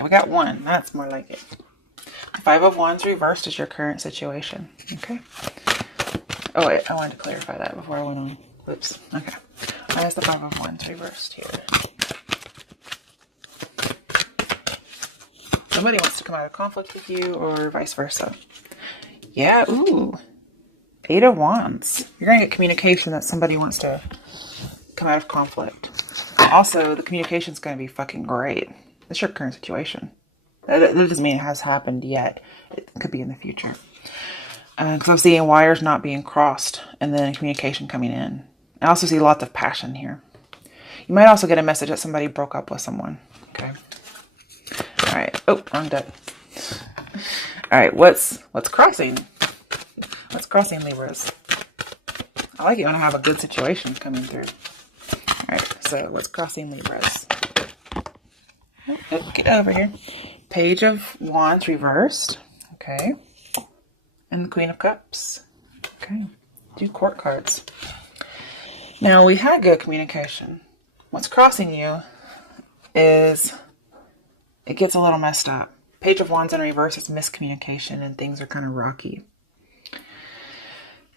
Okay, we got 1. That's more like it. 5 of Wands reversed is your current situation. Okay. Oh, wait. I wanted to clarify that before I went on. Whoops. Okay. Why is the 5 of Wands reversed here? Somebody wants to come out of conflict with you or vice versa. Yeah. Ooh. 8 of Wands. You're going to get communication that somebody wants to come out of conflict. Also, the communication is going to be fucking great. That's your current situation. That doesn't mean it has happened yet. It could be in the future. Because I'm seeing wires not being crossed and then communication coming in. I also see lots of passion here. You might also get a message that somebody broke up with someone. Okay. All right. Oh, wrong deck. All right. What's crossing? What's crossing, Libras? I like it when I have a good situation coming through. All right. So what's crossing, Libras? Oh, get over here. Page of Wands reversed. Okay. And the Queen of Cups. Okay. 2 court cards. Now, we had good communication. What's crossing you is it gets a little messed up. Page of Wands in reverse is miscommunication and things are kind of rocky.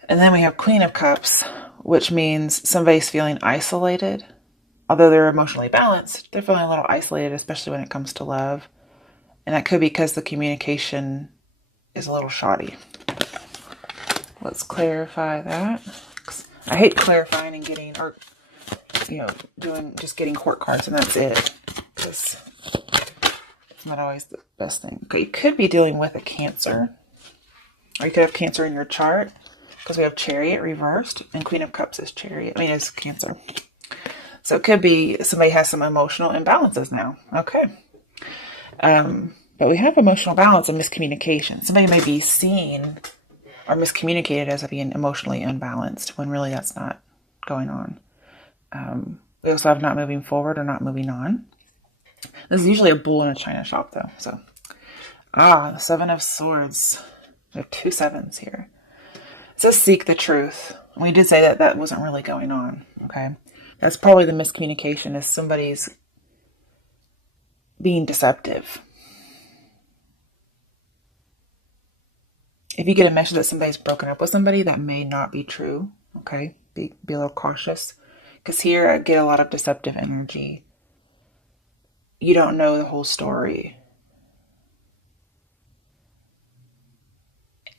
And then we have Queen of Cups, which means somebody's feeling isolated. Although they're emotionally balanced, they're feeling a little isolated, especially when it comes to love. And that could be because the communication is a little shoddy. Let's clarify that. I hate clarifying and getting, or, just getting court cards and that's it. Because it's not always the best thing. Okay, you could be dealing with a Cancer. Or you could have Cancer in your chart. Because we have Chariot reversed. And Queen of Cups is Chariot. Is Cancer. So it could be somebody has some emotional imbalances now. Okay. But we have emotional balance and miscommunication. Somebody may be seen or miscommunicated as being emotionally unbalanced when really that's not going on. We also have not moving forward or not moving on. This is usually a bull in a china shop though. So, the 7 of Swords. We have 2 7s here. It says seek the truth. We did say that that wasn't really going on. Okay. That's probably the miscommunication is somebody's being deceptive. If you get a message that somebody's broken up with somebody, that may not be true. Okay. Be a little cautious. Because here I get a lot of deceptive energy. You don't know the whole story.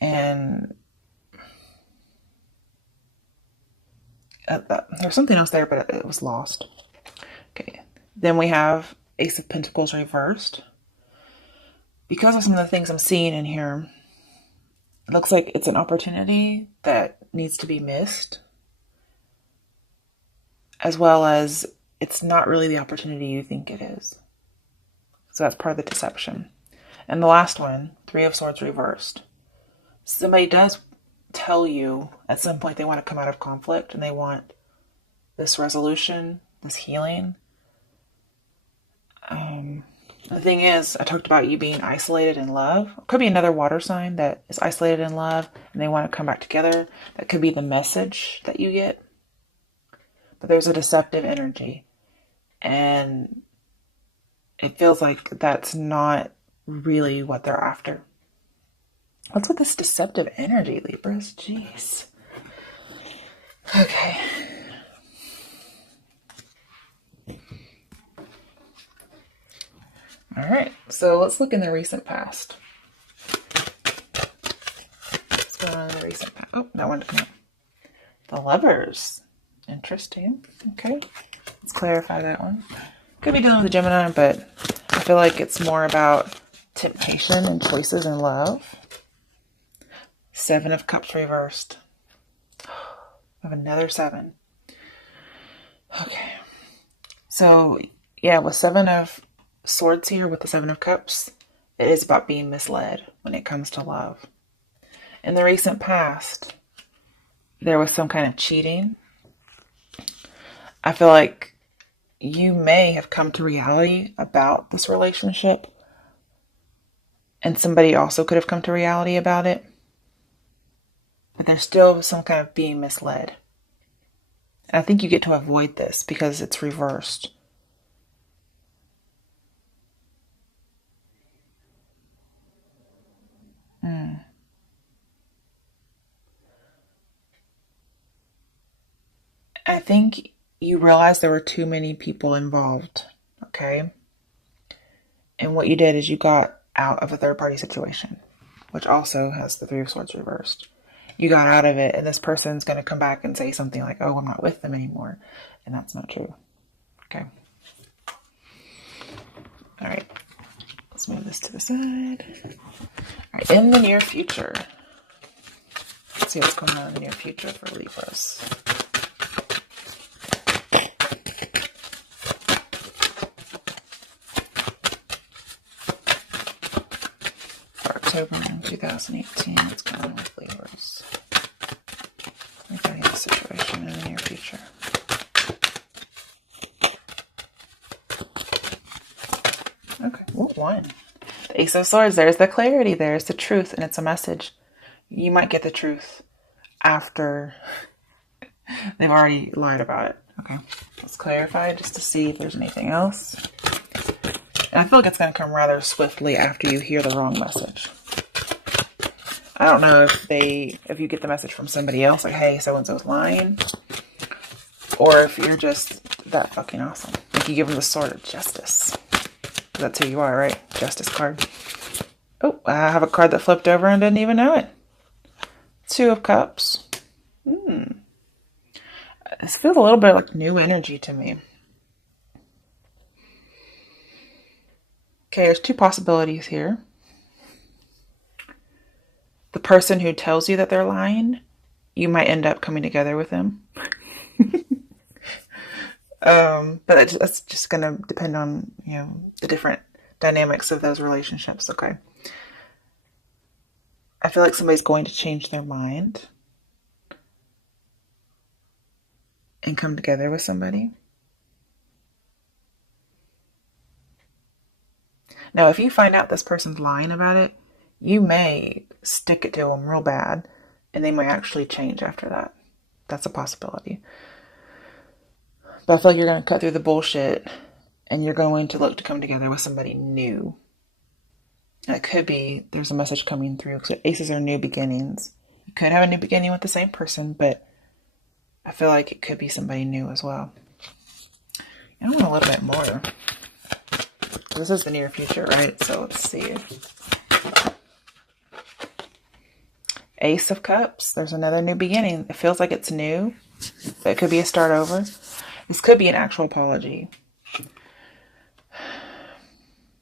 And there's something else there, but it was lost. Okay. Then we have Ace of Pentacles reversed. Because of some of the things I'm seeing in here, it looks like it's an opportunity that needs to be missed. As well as it's not really the opportunity you think it is. So that's part of the deception. And the last one, 3 of Swords reversed. Somebody does tell you at some point they want to come out of conflict and they want this resolution, this healing. The thing is, I talked about you being isolated in love. It could be another water sign that is isolated in love and they want to come back together. That could be the message that you get. But there's a deceptive energy. And it feels like that's not really what they're after. What's with this deceptive energy, Libras? Jeez. Okay. All right. So let's look in the recent past. What's going on in the recent past? Oh, that one didn't come out. The Lovers. Interesting. Okay. Let's clarify that one. Could be dealing with a Gemini, but I feel like it's more about temptation and choices in love. 7 of Cups reversed. I have another 7. Okay. So, yeah, with 7 of Swords here, with the 7 of Cups, it is about being misled when it comes to love. In the recent past, there was some kind of cheating. I feel like you may have come to reality about this relationship, and somebody also could have come to reality about it. But there's still some kind of being misled. And I think you get to avoid this because it's reversed. I think you realized there were too many people involved, okay? And what you did is you got out of a third party situation, which also has the Three of Swords reversed. You got out of it, and this person's going to come back and say something like, oh, I'm not with them anymore. And that's not true. Okay. All right. Let's move this to the side. All right. In the near future. Let's see what's going on in the near future for Libras. For October 2018, what's going on with Libras? Regarding the situation in the near future. Okay, one. The Ace of Swords, there's the clarity, there's the truth, and it's a message. You might get the truth after they've already lied about it. Okay, let's clarify just to see if there's anything else. And I feel like it's going to come rather swiftly after you hear the wrong message. I don't know if you get the message from somebody else, like, hey, so-and-so's lying, or if you're just that fucking awesome. Like you give them the Sword of Justice. That's who you are, right? Justice card. Oh, I have a card that flipped over and didn't even know it. Two of Cups. This feels a little bit like new energy to me. Okay, there's two possibilities here. The person who tells you that they're lying, you might end up coming together with them. But that's just going to depend on, the different dynamics of those relationships, okay? I feel like somebody's going to change their mind and come together with somebody. Now, if you find out this person's lying about it, you may stick it to them real bad, and they might actually change after that. That's a possibility. But I feel like you're going to cut through the bullshit, and you're going to look to come together with somebody new. It could be there's a message coming through, because aces are new beginnings. You could have a new beginning with the same person, but I feel like it could be somebody new as well. I want a little bit more. This is the near future, right? So let's see. Ace of Cups. There's another new beginning. It feels like it's new, but it could be a start over. This could be an actual apology.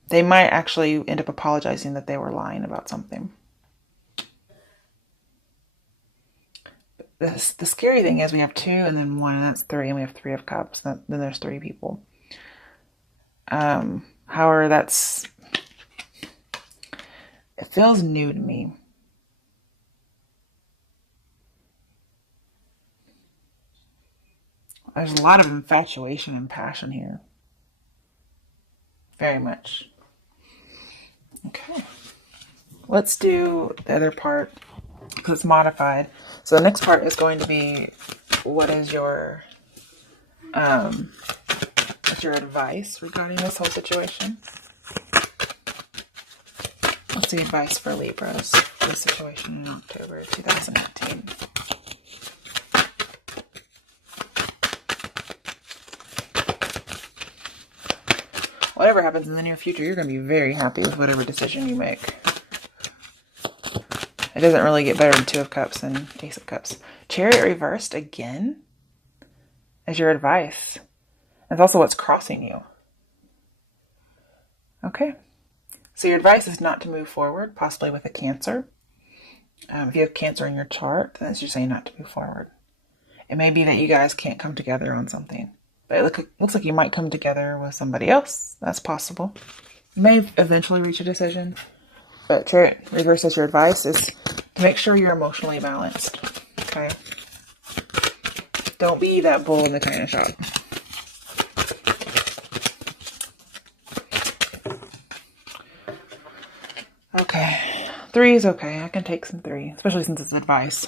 They might actually end up apologizing that they were lying about something. The scary thing is we have 2 and then 1, and that's 3, and we have 3 of Cups. Then there's 3 people. However, it feels new to me. There's a lot of infatuation and passion here. Very much. Okay. Let's do the other part, because it's modified. So the next part is going to be, what is your what's your advice regarding this whole situation? What's the advice for Libras for the situation in October 2018? Whatever happens in the near future, you're going to be very happy with whatever decision you make. It doesn't really get better than 2 of Cups and Ace of Cups. Chariot reversed again as your advice. That's also what's crossing you. Okay. So your advice is not to move forward, possibly with a Cancer. If you have Cancer in your chart, then it's just saying not to move forward. It may be that you guys can't come together on something. But it looks like you might come together with somebody else. That's possible. You may eventually reach a decision. But Chariot reverse as your advice is to make sure you're emotionally balanced. Okay? Don't be that bull in the china shop. Okay. 3 is okay. I can take some 3, especially since it's advice.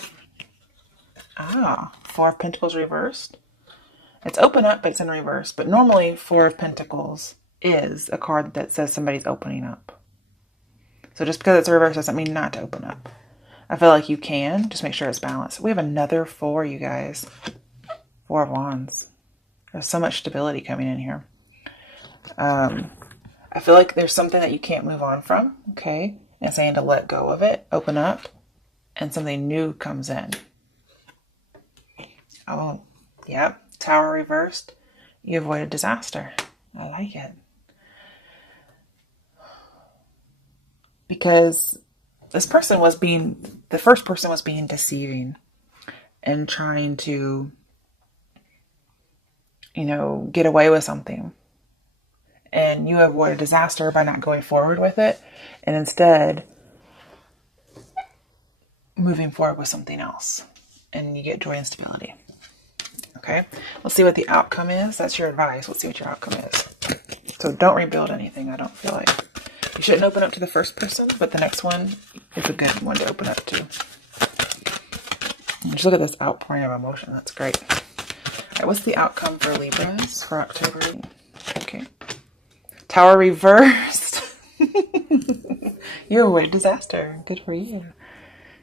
4 of Pentacles reversed. It's open up, but it's in reverse. But normally 4 of Pentacles is a card that says somebody's opening up. So just because it's reversed doesn't mean not to open up. I feel like you can. Just make sure it's balanced. We have another 4, you guys. 4 of Wands. There's so much stability coming in here. I feel like there's something that you can't move on from, okay? And saying to let go of it, open up, and something new comes in. Oh, yep. Tower reversed. You avoided disaster. I like it. Because this person was the first person was being deceiving and trying to, get away with something. And you avoid a disaster by not going forward with it and instead moving forward with something else. And you get joy and stability. Okay, let's see what the outcome is. That's your advice. Let's see what your outcome is. So don't rebuild anything, I don't feel like. You shouldn't open up to the first person, but the next one is a good one to open up to. Just look at this outpouring of emotion. That's great. All right, what's the outcome for Libras for October? Okay. Tower reversed. You avoided disaster. Good for you.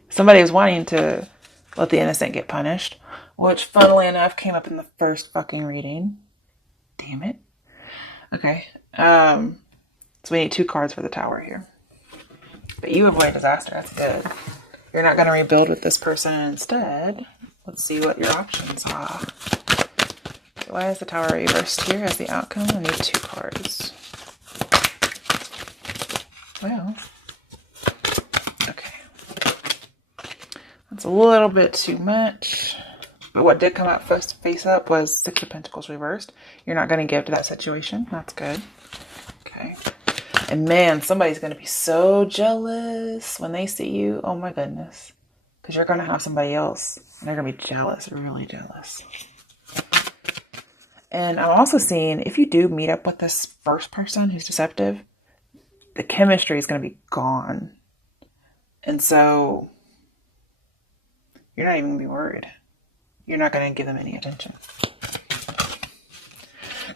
Somebody is wanting to let the innocent get punished, which funnily enough came up in the first fucking reading. Damn it. Okay. So we need 2 cards for the Tower here. But you avoid disaster. That's good. You're not going to rebuild with this person. Instead, let's see what your options are. Why is the Tower reversed here as the outcome? I need 2 cards. Well, okay. That's a little bit too much. But what did come out face up was 6 of Pentacles reversed. You're not going to give to that situation. That's good. Okay. And man, somebody's going to be so jealous when they see you. Oh my goodness. Because you're going to have somebody else. And they're going to be jealous, really jealous. And I'm also seeing, if you do meet up with this first person who's deceptive, the chemistry is going to be gone. And so, you're not even going to be worried. You're not going to give them any attention.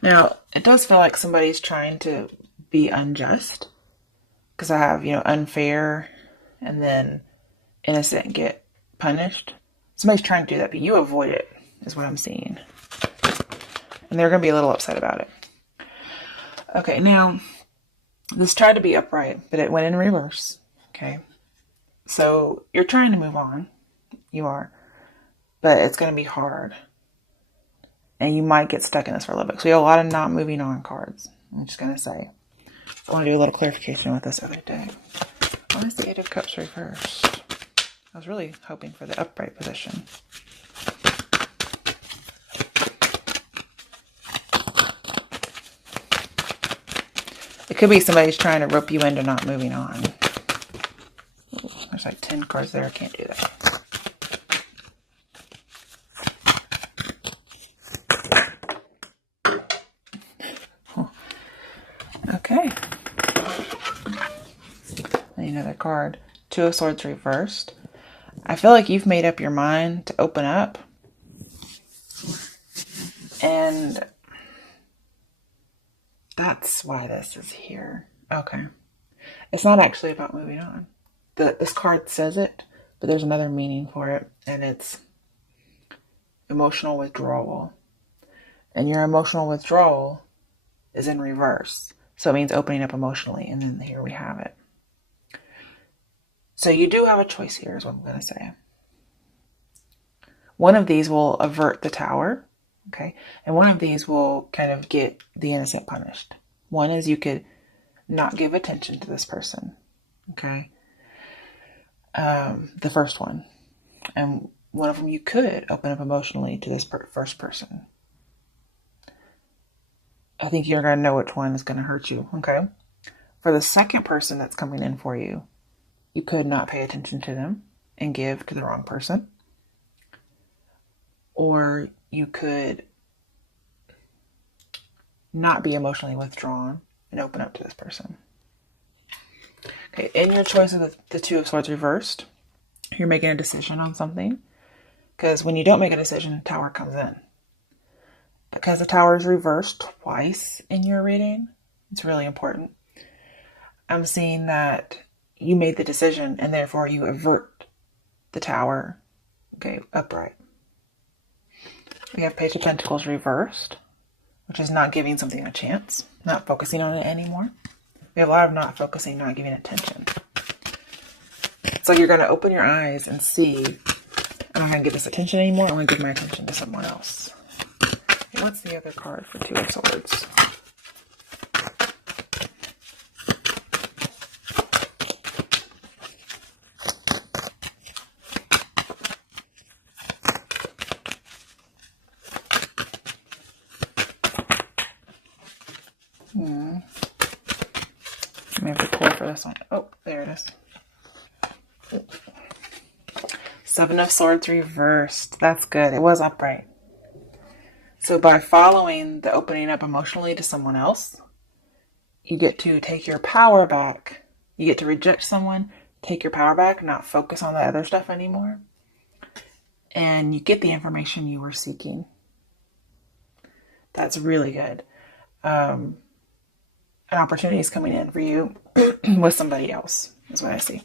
Now, it does feel like somebody's trying to be unjust. Because I have, unfair and then innocent get punished. Somebody's trying to do that, but you avoid it, is what I'm seeing. And they're going to be a little upset about it. Okay, now, this tried to be upright, but it went in reverse. Okay. So, you're trying to move on. You are. But it's going to be hard. And you might get stuck in this for a little bit. So, we have a lot of not moving on cards. I'm just going to say. I want to do a little clarification with this other day. Why is the 8 of Cups reversed? I was really hoping for the upright position. It could be somebody's trying to rope you into not moving on. Ooh, there's like 10 cards there. I can't do that. Okay. And another card. 2 of Swords reversed. I feel like you've made up your mind to open up. And that's why this is here. Okay. It's not actually about moving on. This card says it, but there's another meaning for it. And it's emotional withdrawal. And your emotional withdrawal is in reverse. So it means opening up emotionally. And then here we have it. So you do have a choice here, is what I'm going to say. One of these will avert the Tower. Okay. And one of these will kind of get the innocent punished. One is you could not give attention to this person. Okay. The first one. And one of them you could open up emotionally to this first person. I think you're going to know which one is going to hurt you. Okay. For the second person that's coming in for you, you could not pay attention to them and give to the wrong person. Or you could not be emotionally withdrawn and open up to this person. Okay, in your choice of the 2 of Swords reversed, you're making a decision on something. Because when you don't make a decision, Tower comes in. Because the Tower is reversed twice in your reading, it's really important. I'm seeing that you made the decision and therefore you avert the Tower. Okay, upright. We have Page of Pentacles reversed, which is not giving something a chance, not focusing on it anymore. We have a lot of not focusing, not giving attention. So you're going to open your eyes and see, I'm not going to give this attention anymore. I'm going to give my attention to someone else. Okay, what's the other card for Two of Swords? I have to pull for this one. Oh, there it is. Seven of Swords reversed. That's good. It was upright. So by following the opening up emotionally to someone else, you get to take your power back. You get to reject someone, take your power back, not focus on the other stuff anymore. And you get the information you were seeking. That's really good. An opportunity is coming in for you with somebody else, is what I see.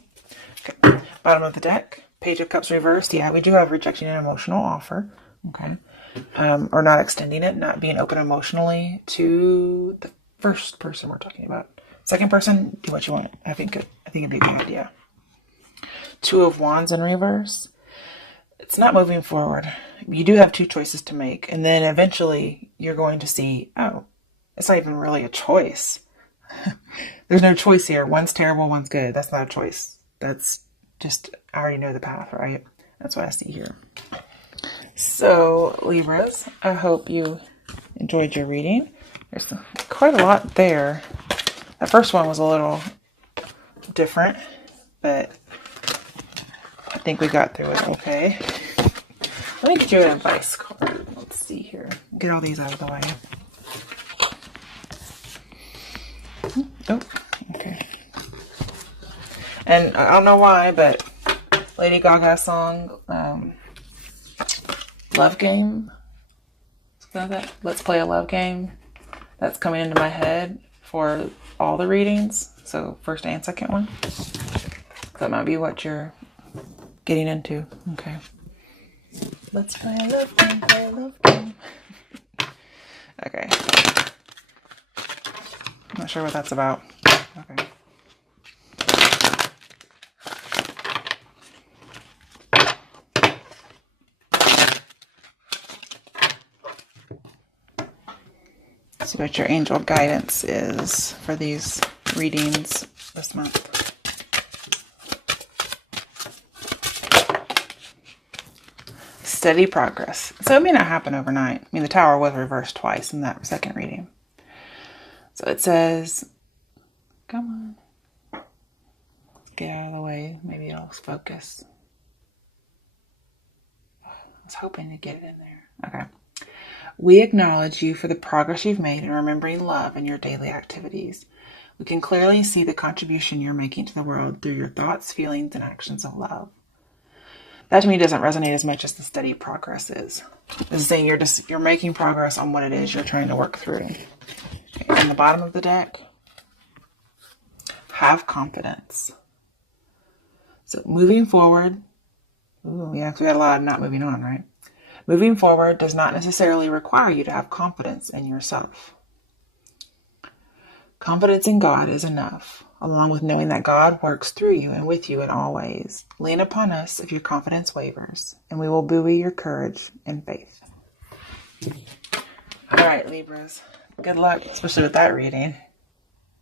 Okay. Bottom of the deck, Page of Cups reversed. Yeah, we do have rejecting an emotional offer. Okay. Or not extending it, not being open emotionally to the first person we're talking about. Second person, do what you want. I think it'd be a good idea. Two of Wands in reverse. It's not moving forward. You do have two choices to make. And then eventually you're going to see, oh, it's not even really a choice. There's no choice here. One's terrible, one's good. That's not a choice. That's just, I already know the path, right? That's what I see here. So, Libras, I hope you enjoyed your reading. There's quite a lot there. That first one was a little different, but I think we got through it okay. Let me get you an advice card. Let's see here. Get all these out of the way. Oh, okay. And I don't know why, but Lady Gaga's song, Love Game, Let's Play a Love Game, that's coming into my head for all the readings, so first and second one. That might be what you're getting into. Okay. Let's play a love game, play a love game. Okay. I'm not sure what that's about. Okay. See what your angel guidance is for these readings this month. Steady progress. So it may not happen overnight. I mean, the Tower was reversed twice in that second reading. So it says, come on. Get out of the way. Maybe it'll focus. I was hoping to get it in there. Okay. We acknowledge you for the progress you've made in remembering love in your daily activities. We can clearly see the contribution you're making to the world through your thoughts, feelings, and actions of love. That to me doesn't resonate as much as the steady progress is. This is saying you're making progress on what it is you're trying to work through. Okay, on the bottom of the deck, have confidence. So moving forward, ooh, yeah, we had a lot of not moving on, right? Moving forward does not necessarily require you to have confidence in yourself. Confidence in God is enough, along with knowing that God works through you and with you in all ways. Lean upon us if your confidence wavers, and we will buoy your courage and faith. All right, Libras. Good luck, especially with that reading.